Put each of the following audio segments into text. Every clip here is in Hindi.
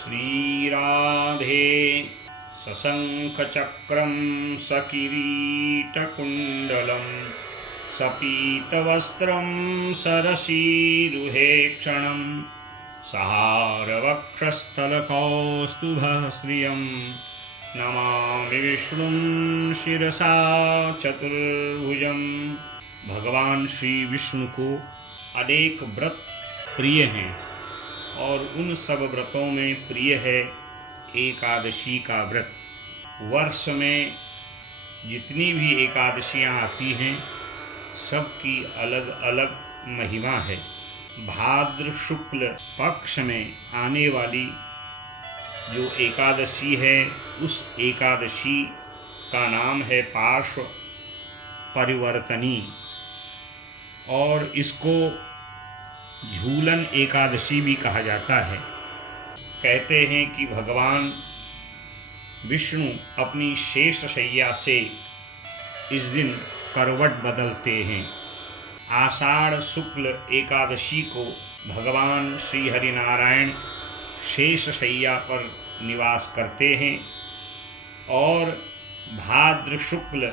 श्रीराधे सशङ्खचक्रं सकिरीटकुण्डलं सपीतवस्त्रं सरसीरुहेक्षणं सहारवक्षस्थलकौस्तुभश्रियं नमामि विष्णुं शिरसा चतुर्भुजं। भगवान श्री विष्णु को अनेक व्रत प्रिय हैं और उन सब व्रतों में प्रिय है एकादशी का व्रत। वर्ष में जितनी भी एकादशियां आती हैं सबकी अलग अलग महिमा है। भाद्र शुक्ल पक्ष में आने वाली जो एकादशी है उस एकादशी का नाम है पार्श्व परिवर्तनी और इसको झूलन एकादशी भी कहा जाता है। कहते हैं कि भगवान विष्णु अपनी शेष शैया से इस दिन करवट बदलते हैं। आषाढ़ शुक्ल एकादशी को भगवान श्री हरिनारायण शेष शैया पर निवास करते हैं और भाद्र शुक्ल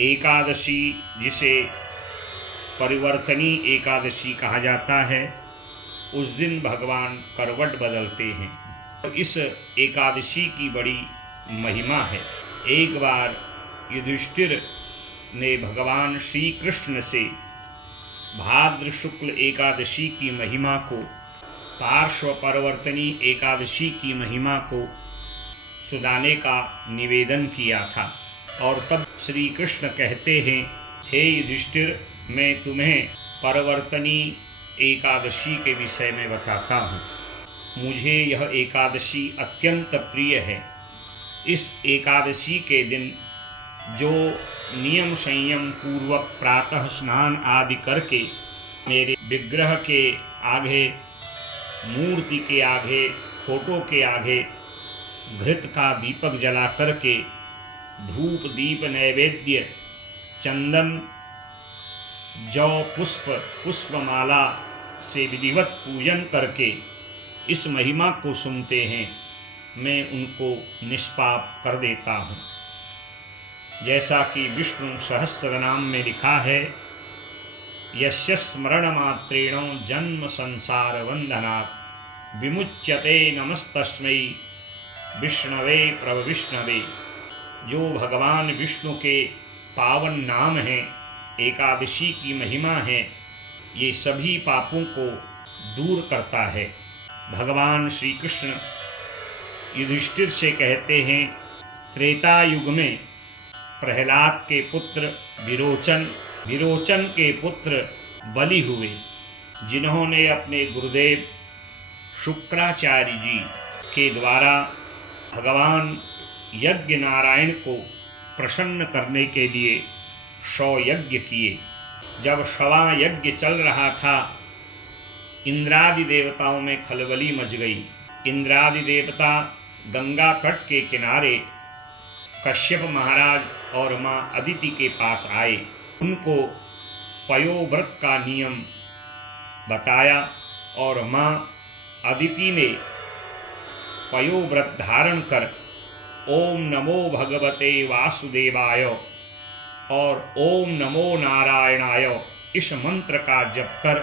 एकादशी जिसे परिवर्तनी एकादशी कहा जाता है उस दिन भगवान करवट बदलते हैं। इस एकादशी की बड़ी महिमा है। एक बार युधिष्ठिर ने भगवान श्री कृष्ण से भाद्र शुक्ल एकादशी की महिमा को, पार्श्व परिवर्तनी एकादशी की महिमा को सुनाने का निवेदन किया था और तब श्री कृष्ण कहते हैं, हे युधिष्ठिर, मैं तुम्हें परिवर्तनी एकादशी के विषय में बताता हूँ। मुझे यह एकादशी अत्यंत प्रिय है। इस एकादशी के दिन जो नियम संयम पूर्वक प्रातः स्नान आदि करके मेरे विग्रह के आगे, मूर्ति के आगे, फोटो के आगे घृत का दीपक जला करके धूप दीप नैवेद्य चंदन जौ पुष्प पुष्पमाला से विधिवत पूजन करके इस महिमा को सुनते हैं, मैं उनको निष्पाप कर देता हूँ। जैसा कि विष्णु सहस्रनाम में लिखा है, यस्य स्मरण मात्रेण जन्म संसार वंदनात् विमुच्यते नमस्तस्मै विष्णवे प्रभविष्णवे। जो भगवान विष्णु के पावन नाम हैं, एकादशी की महिमा है, ये सभी पापों को दूर करता है। भगवान श्री कृष्ण युधिष्ठिर से कहते हैं, त्रेता युग में प्रहलाद के पुत्र विरोचन के पुत्र बलि हुए, जिन्होंने अपने गुरुदेव शुक्राचार्य जी के द्वारा भगवान यज्ञ नारायण को प्रसन्न करने के लिए 100 यज्ञ किए। जब 100वां यज्ञ चल रहा था, इंद्रादि देवताओं में खलबली मच गई। इंद्रादि देवता गंगा तट के किनारे कश्यप महाराज और माँ अदिति के पास आए। उनको पयोव्रत का नियम बताया और माँ अदिति ने पयोव्रत धारण कर ओम नमो भगवते वासुदेवाय और ओम नमो नारायणाय इस मंत्र का जप कर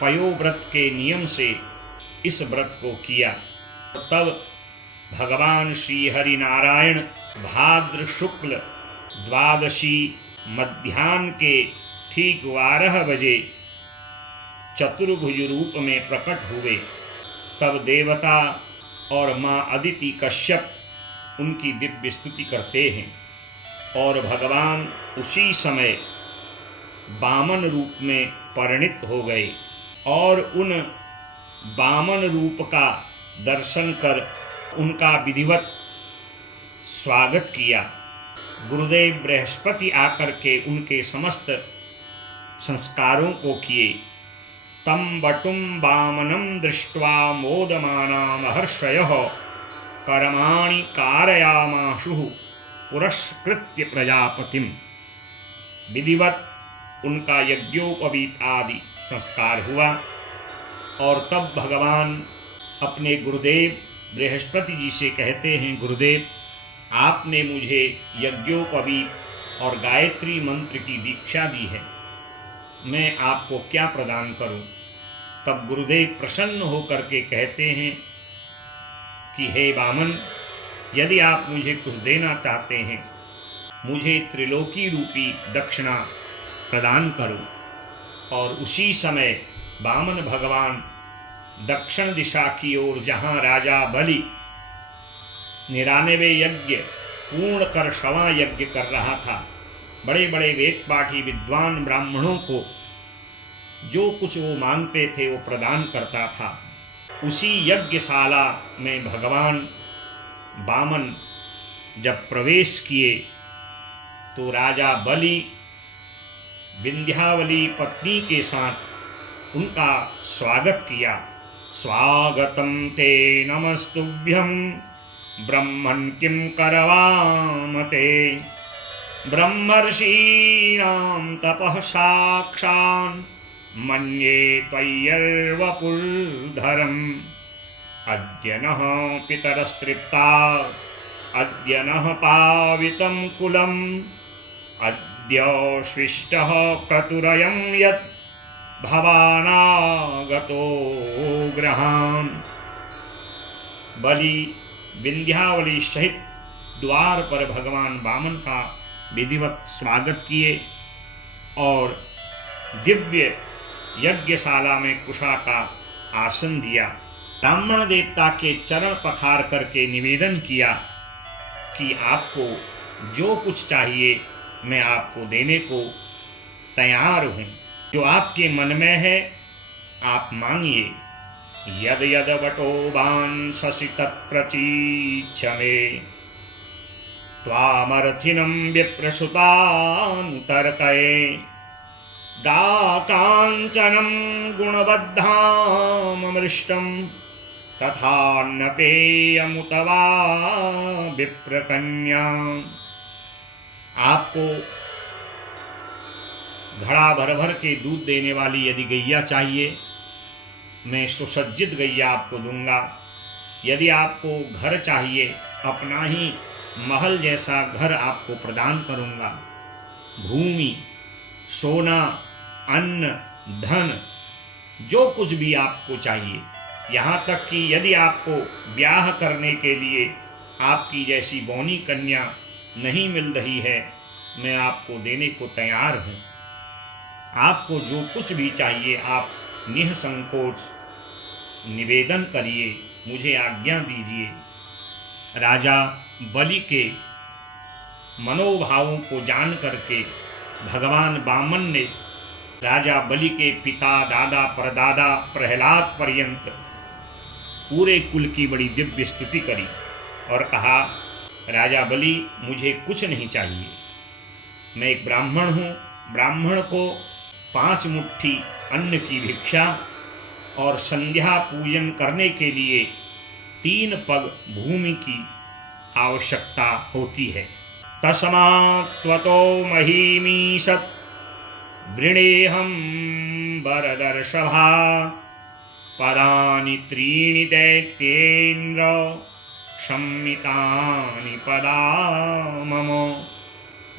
पयोव्रत के नियम से इस व्रत को किया। तब भगवान श्री हरिनारायण भाद्र शुक्ल द्वादशी मध्याह्न के ठीक 12 बजे चतुर्भुज रूप में प्रकट हुए। तब देवता और माँ अदिति कश्यप उनकी दिव्य स्तुति करते हैं और भगवान उसी समय वामन रूप में परिणित हो गए और उन वामन रूप का दर्शन कर उनका विधिवत स्वागत किया। गुरुदेव बृहस्पति आकर के उनके समस्त संस्कारों को किए। तम वटुं वामनं दृष्ट्वा मोदमाना महर्षयः कर्माणि कारयामाशुः पुरस्कृत्य प्रजापतिम। विधिवत उनका यज्ञोपवीत आदि संस्कार हुआ और तब भगवान अपने गुरुदेव बृहस्पति जी से कहते हैं, गुरुदेव आपने मुझे यज्ञोपवीत और गायत्री मंत्र की दीक्षा दी है, मैं आपको क्या प्रदान करूं? तब गुरुदेव प्रसन्न होकर के कहते हैं कि हे वामन, यदि आप मुझे कुछ देना चाहते हैं, मुझे त्रिलोकी रूपी दक्षिणा प्रदान करो। और उसी समय वामन भगवान दक्षिण दिशा की ओर, जहाँ राजा बलि 99 यज्ञ पूर्ण कर शवा यज्ञ कर रहा था, बड़े बड़े वेद पाठी विद्वान ब्राह्मणों को जो कुछ वो मांगते थे वो प्रदान करता था, उसी यज्ञशाला में भगवान वामन जब प्रवेश किए तो राजा बलि विंध्यावली पत्नी के साथ उनका स्वागत किया। स्वागतम ते नमस्तुभ्यं ब्रह्मन् किं करवामते, ब्रह्मर्षीणां तपः साक्षान् मन्ये त्वय्यर्वपुर्धरम्। अद्य नः पितरस्तृप्ता, अद्य नः पावितं कुलम्, अद्य स्विष्टः क्रतुरयं यत् भवानागतो गृहान्। बलि विंध्यावली सहित द्वार पर भगवान वामन का विधिवत स्वागत किए और दिव्य यज्ञशाला में कुशा का आसन दिया। ब्राह्मण देवता के चरण पखार करके निवेदन किया कि आपको जो कुछ चाहिए मैं आपको देने को तैयार हूँ, जो आपके मन में है आप मांगिए। यद यद वटो वांससि तत्प्रचीच्छ मे, त्वामर्थिनं विप्रसुतानुतर्कये। गा काञ्चनं गुणबद्धाममृष्टं, तथान्नपेयमुत वा विप्रकन्या। आपको घड़ा भर भर के दूध देने वाली यदि गैया चाहिए, मैं सुसज्जित गैया आपको दूंगा। यदि आपको घर चाहिए, अपना ही महल जैसा घर आपको प्रदान करूंगा। भूमि, सोना, अन्न, धन, जो कुछ भी आपको चाहिए, यहाँ तक कि यदि आपको ब्याह करने के लिए आपकी जैसी बौनी कन्या नहीं मिल रही है, मैं आपको देने को तैयार हूँ। आपको जो कुछ भी चाहिए आप निःसंकोच निवेदन करिए, मुझे आज्ञा दीजिए। राजा बलि के मनोभावों को जान करके भगवान वामन ने राजा बलि के पिता, दादा, परदादा प्रहलाद पर्यंत पूरे कुल की बड़ी दिव्य स्तुति करी और कहा, राजा बलि मुझे कुछ नहीं चाहिए, मैं एक ब्राह्मण हूँ। ब्राह्मण को 5 मुट्ठी अन्न की भिक्षा और संध्या पूजन करने के लिए 3 पग भूमि की आवश्यकता होती है। तस्मात् त्वतो महीमीषत् वृणेऽहं वरदर्शभा, पदानि 3 दैत्येन्द्र सम्मितानि पदा मम।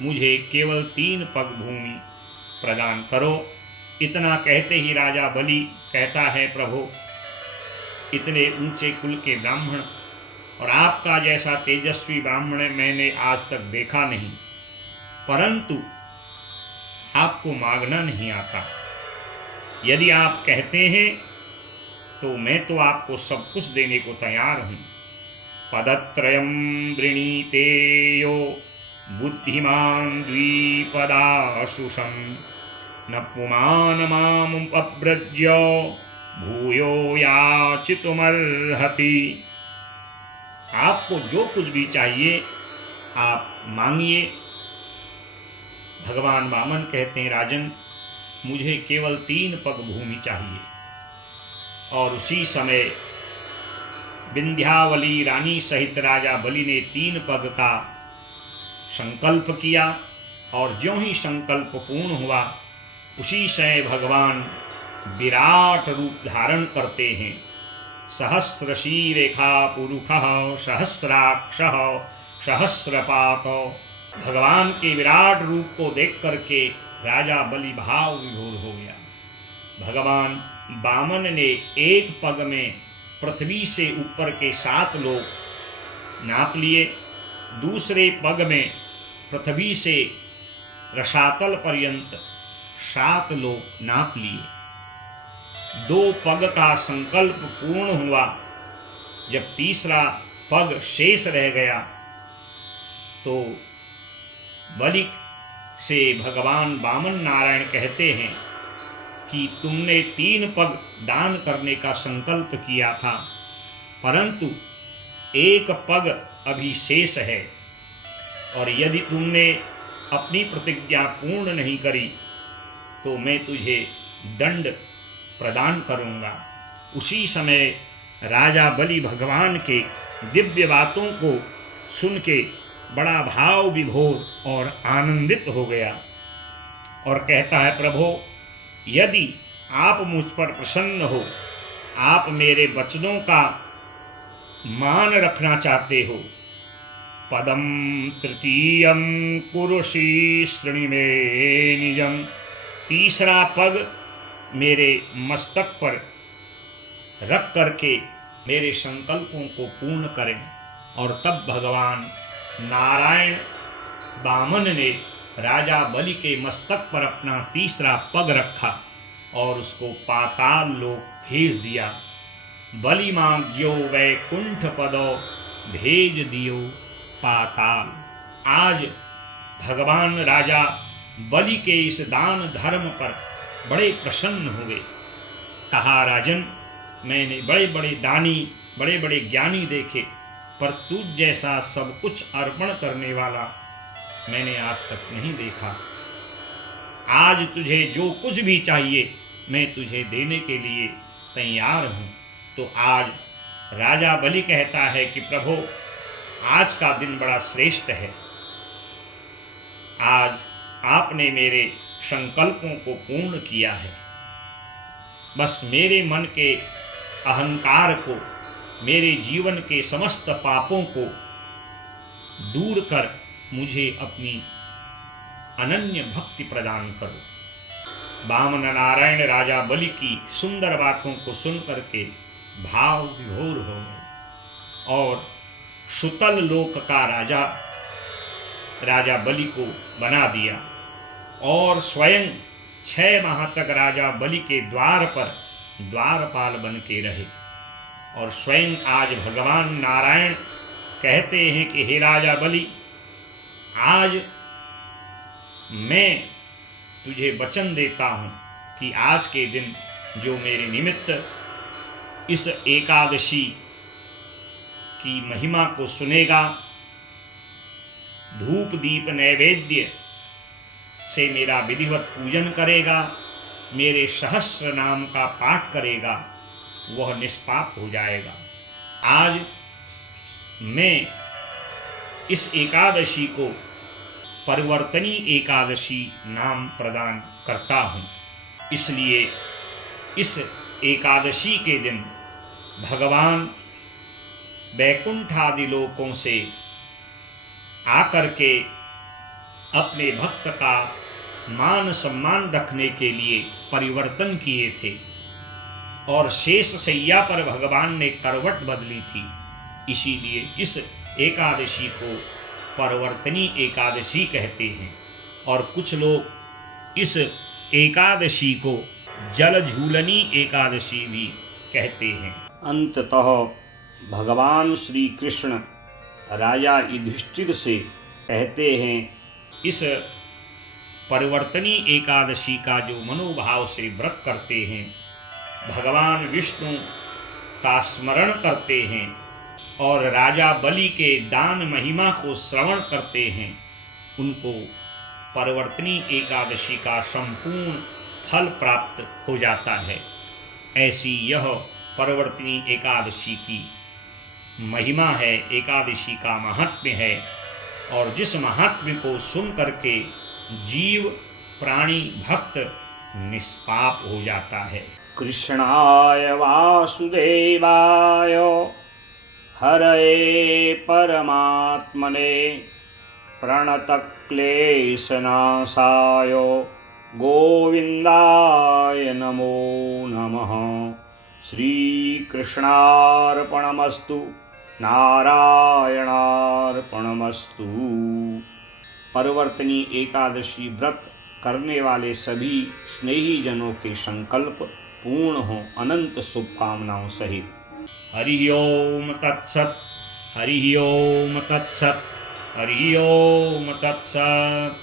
मुझे केवल 3 पग भूमि प्रदान करो। इतना कहते ही राजा बलि कहता है, प्रभु इतने ऊंचे कुल के ब्राह्मण और आपका जैसा तेजस्वी ब्राह्मण मैंने आज तक देखा नहीं, परंतु आपको मांगना नहीं आता। यदि आप कहते हैं तो मैं तो आपको सब कुछ देने को तैयार हूँ। पदत्रयं वृणीते यो बुद्धिमान् द्विपदाशुषं, न पुमान् मामुपव्रज्य भूयो याचितुमर्हति। आपको जो कुछ भी चाहिए आप मांगिए। भगवान वामन कहते हैं, राजन मुझे केवल 3 पग भूमि चाहिए। और उसी समय विंध्यावली रानी सहित राजा बलि ने 3 पग का संकल्प किया और ज्यों ही संकल्प पूर्ण हुआ उसी समय भगवान विराट रूप धारण करते हैं। सहस्रशीरेखा पुरुषः सहस्राक्षः सहस्रपात। भगवान के विराट रूप को देख करके राजा बलि भाव विभोर हो गया। भगवान वामन ने एक पग में पृथ्वी से ऊपर के 7 लोक नाप लिए, दूसरे पग में पृथ्वी से रसातल पर्यंत 7 लोक नाप लिए। 2 पग का संकल्प पूर्ण हुआ। जब तीसरा पग शेष रह गया तो बलि से भगवान वामन नारायण कहते हैं कि तुमने 3 पग दान करने का संकल्प किया था, परंतु 1 पग अभी शेष है, और यदि तुमने अपनी प्रतिज्ञा पूर्ण नहीं करी तो मैं तुझे दंड प्रदान करूंगा। उसी समय राजा बलि भगवान के दिव्य बातों को सुन के बड़ा भाव विभोर और आनंदित हो गया और कहता है, प्रभो यदि आप मुझ पर प्रसन्न हो, आप मेरे वचनों का मान रखना चाहते हो, पदम तृतीयम कुरुषि श्रृणि में निजम, तीसरा पग मेरे मस्तक पर रख करके मेरे संकल्पों को पूर्ण करें। और तब भगवान नारायण वामन ने राजा बलि के मस्तक पर अपना तीसरा पग रखा और उसको पाताल लोक भेज दिया। बलि मांग्यो वैकुंठ पदो भेज दियो पाताल। आज भगवान राजा बलि के इस दान धर्म पर बड़े प्रसन्न हुए। कहा, राजन, मैंने बड़े बड़े दानी, बड़े बड़े ज्ञानी देखे, पर तुझ जैसा सब कुछ अर्पण करने वाला मैंने आज तक नहीं देखा। आज तुझे जो कुछ भी चाहिए मैं तुझे देने के लिए तैयार हूँ। तो आज राजा बलि कहता है कि प्रभु, आज का दिन बड़ा श्रेष्ठ है। आज आपने मेरे संकल्पों को पूर्ण किया है। बस मेरे मन के अहंकार को, मेरे जीवन के समस्त पापों को दूर कर मुझे अपनी अनन्य भक्ति प्रदान करो। वामन नारायण राजा बलि की सुंदर बातों को सुन करके भाव विभोर हो गए और सुतल लोक का राजा बलि को बना दिया और स्वयं 6 माह तक राजा बलि के द्वार पर द्वारपाल बन के रहे। और स्वयं आज भगवान नारायण कहते हैं कि हे राजा बलि, आज मैं तुझे वचन देता हूँ कि आज के दिन जो मेरे निमित्त इस एकादशी की महिमा को सुनेगा, धूप दीप नैवेद्य से मेरा विधिवत पूजन करेगा, मेरे सहस्र नाम का पाठ करेगा, वह निष्पाप हो जाएगा। आज मैं इस एकादशी को परिवर्तनी एकादशी नाम प्रदान करता हूँ। इसलिए इस एकादशी के दिन भगवान वैकुंठ आदि लोकों से आकर के अपने भक्त का मान सम्मान रखने के लिए परिवर्तन किए थे और शेष शैया पर भगवान ने करवट बदली थी। इसीलिए इस एकादशी को परिवर्तनी एकादशी कहते हैं और कुछ लोग इस एकादशी को जल झूलनी एकादशी भी कहते हैं। अंततः भगवान श्री कृष्ण राजा युधिष्ठिर से कहते हैं, इस परिवर्तनी एकादशी का जो मनोभाव से व्रत करते हैं, भगवान विष्णु का स्मरण करते हैं और राजा बलि के दान महिमा को श्रवण करते हैं, उनको परिवर्तनी एकादशी का संपूर्ण फल प्राप्त हो जाता है। ऐसी यह परिवर्तनी एकादशी की महिमा है, एकादशी का महात्म्य है। और जिस महात्म्य को सुन करके जीव प्राणी भक्त निष्पाप हो जाता है। कृष्णाय वासुदेवाय हरये परमात्मने प्रणतक्लेशनाशाय गोविन्दाय नमो नमः। श्रीकृष्णार्पणमस्तु। नारायणार्पणमस्तु। परिवर्तनी एकादशी व्रत करने वाले सभी स्नेही जनों के संकल्प पूर्ण हो अनंत शुभकामनाओं सहित। हरि ओम तत्सत। हरि ओम तत्सत। हरि ओम तत्सत।